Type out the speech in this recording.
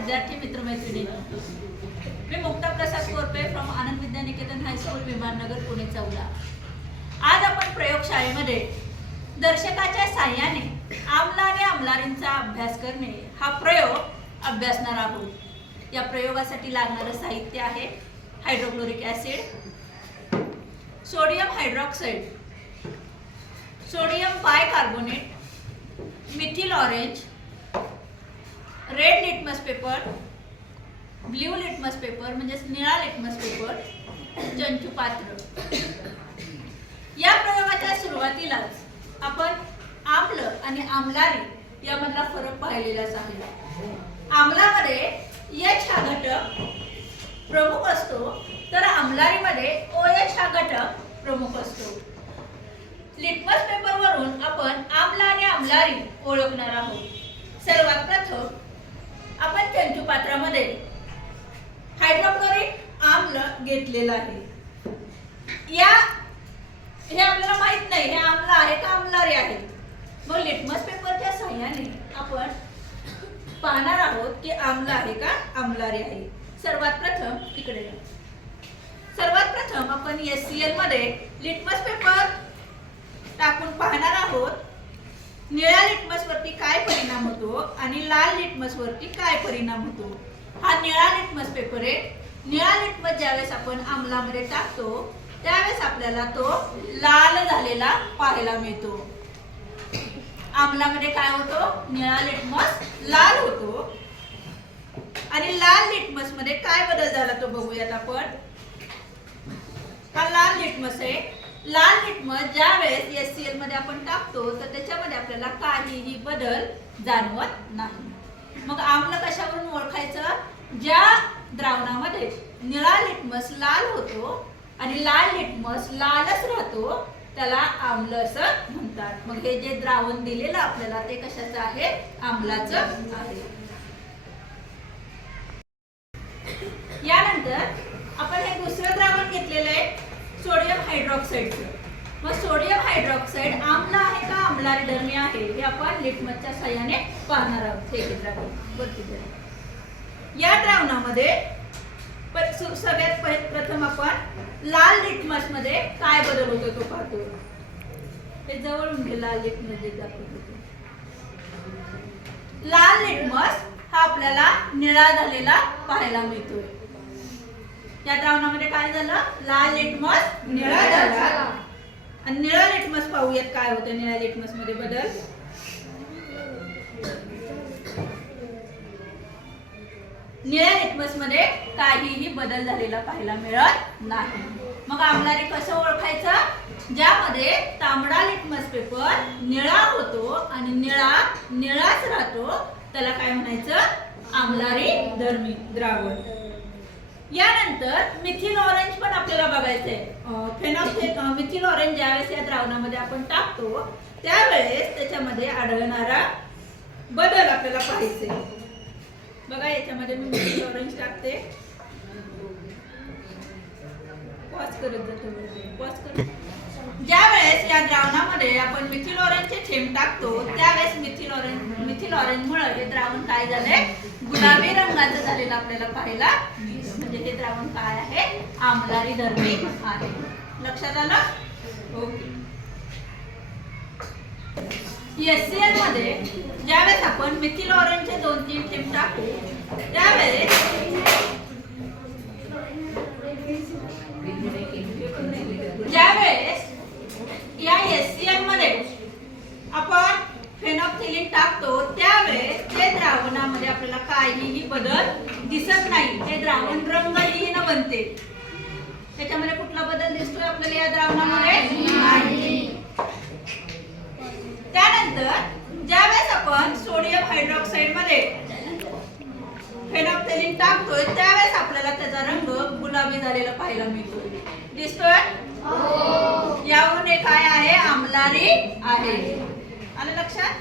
विद्यार्थी मित्रमैत्रिणी, मी मुक्ता प्रसाद कोरपे फ्रॉम आनंद विद्यानिकेतन हायस्कूल विमाननगर पुणे 14. आज आपण प्रयोगशाळेमध्ये दर्शकाच्या साहाय्याने आम्ल आणि आम्लारींचा अभ्यास करणे हा प्रयोग अभ्यासणार आहोत. या प्रयोगासाठी लागणारे साहित्य आहे hydrochloric acid, sodium hydroxide, sodium bicarbonate, methyl orange, red litmus paper, blue litmus paper म्हणजे निळा लिटमस पेपर, चंचू पात्र. या प्रयोगाच्या सुरुवातीलाच आपण आम्ल आणि आम्लारी यामधला फरक पाहिलेलाच आहे. आम्लामध्ये H हा घटक प्रमुख असतो तर आम्लारीमध्ये OH हा घटक प्रमुख असतो. लिटमस पेपर वरून आपण आम्ल आणि आम्लारी ओळखणार आहोत. सर्वात प्रथम आपण चंचू पात्रामध्ये हायड्रोक्लोरिक आम्ल घेतलेला आहे. हे आपल्याला माहित नाही हे आम्ल आहे का आम्लारी आहे. मग लिटमस पेपरच्या सहाय्याने आपण पाहणार आहोत की आम्ल आहे का आम्लारी आहे. सर्वात प्रथम आपण HCl मध्ये लिटमस पेपर टाकून पाहणार आहोत निळ्या लिटमस वरती काय परिणाम होतो आणि लाल लिटमस वरती काय परिणाम होतो. हा निळा लिटमस पेपर आहे. निळा लिटमस ज्यावेळेस आपण आम्लामध्ये टाकतो त्यावेळेस आपल्याला तो लाल झालेला पाहायला मिळतो. आम्लामध्ये काय होतो निळा लिटमस लाल होतो आणि लाल लिटमस मध्ये काय बदल झाला तो बघूयात आपण. हा लाल लिटमस आहे. लाल लिटमस ज्यावेळेस HCl मध्ये आपण टाकतो तर त्याच्यामध्ये आपल्याला काहीही बदल जाणवत नाही. मग आम्ल कशावरून ओळखायचं. ज्या द्रावणामध्ये निळा लिटमस लाल होतो आणि लाल लिटमस लालच राहतो त्याला आम्ल असं म्हणतात. मग हे जे द्रावण दिलेलं आपल्याला ते कशाचं आहे आम्लाचं आहे. यानंतर आपण हे दुसरं द्रावण घेतलेलं आहे सोडियम हायड्रॉक्साइडचं. मग सोडियम हायड्रॉक्साइड आम्ल आहे का आम्लारी धर्मी आहे हे आपण लिटमसच्या साहाय्याने पाहणार आहोत. हे द्रावण या द्रावणामध्ये सगळ्यात प्रथम आपण लाल लिटमस मध्ये काय बदल होतो तो पाहतो. ते जवळून घे. लाल लिटमस दाखवतो. लाल लिटमस हा आपल्याला निळा झालेला पाहायला मिळतोय. या द्रावणामध्ये काय झालं लाल लिटमस निळा झाला आणि निळा लिटमस पाहूयात काय होतं. निळ्या लिटमस मध्ये बदल. निळ्या लिटमस मध्ये काहीही बदल झालेला पाहायला मिळत नाही. मग आम्लारी कसं ओळखायचं. ज्यामध्ये तांबडा लिटमस पेपर निळा होतो आणि निळाच राहतो त्याला काय म्हणायचं आम्लारी धर्मी द्रावण. यानंतर मिथिल ऑरेंज पण आपल्याला बघायचंय. मिथिल ऑरेंज ज्यावेळेस या द्रावणामध्ये आपण टाकतो त्यावेळेस त्याच्यामध्ये आढळणारा बदल आपल्याला पाहायचे. बघा याच्यामध्ये मी मिथिल ऑरेंज टाकते. पॉज करत जातो. ज्यावेळेस या द्रावणामध्ये आपण मिथिल ऑरेंजचे थेंब टाकतो त्यावेळेस मिथिल ऑरेंज मुळे हे द्रावण काय झाले गुलाबी रंगाचं झालेलं आपल्याला पाहायला मिळतं. म्हणजे हे द्रावण काय आहे आम्लारी धर्मी आहे. लक्षात आलं. ओके. HCl मध्ये ज्यावेळेस आपण मिथिल ऑरेंजचे 2-3 थेंब टाकू त्यावेळेस या HCl मध्ये आपण फेनॉक्सिलिन टाकतो त्यावेळेस ते द्रावणामध्ये आपल्याला काहीही बदल दिसत नाही. हे द्रावण रंगहीन बनते. त्याच्यामध्ये कुठला बदल दिसतोय आपल्याला या द्रावणामध्ये नाही. त्यानंतर ज्यावेळेस आपण सोडियम हायड्रॉक्साइड मध्ये फेनॉक्सिलिन टाकतोय त्यावेळेस आपल्याला त्याचा रंग गुलाबी झालेला पाहायला मिळतोय. दिसतोय. यावरून हे काय आहे आम्लारी आहे. आलं लक्षात.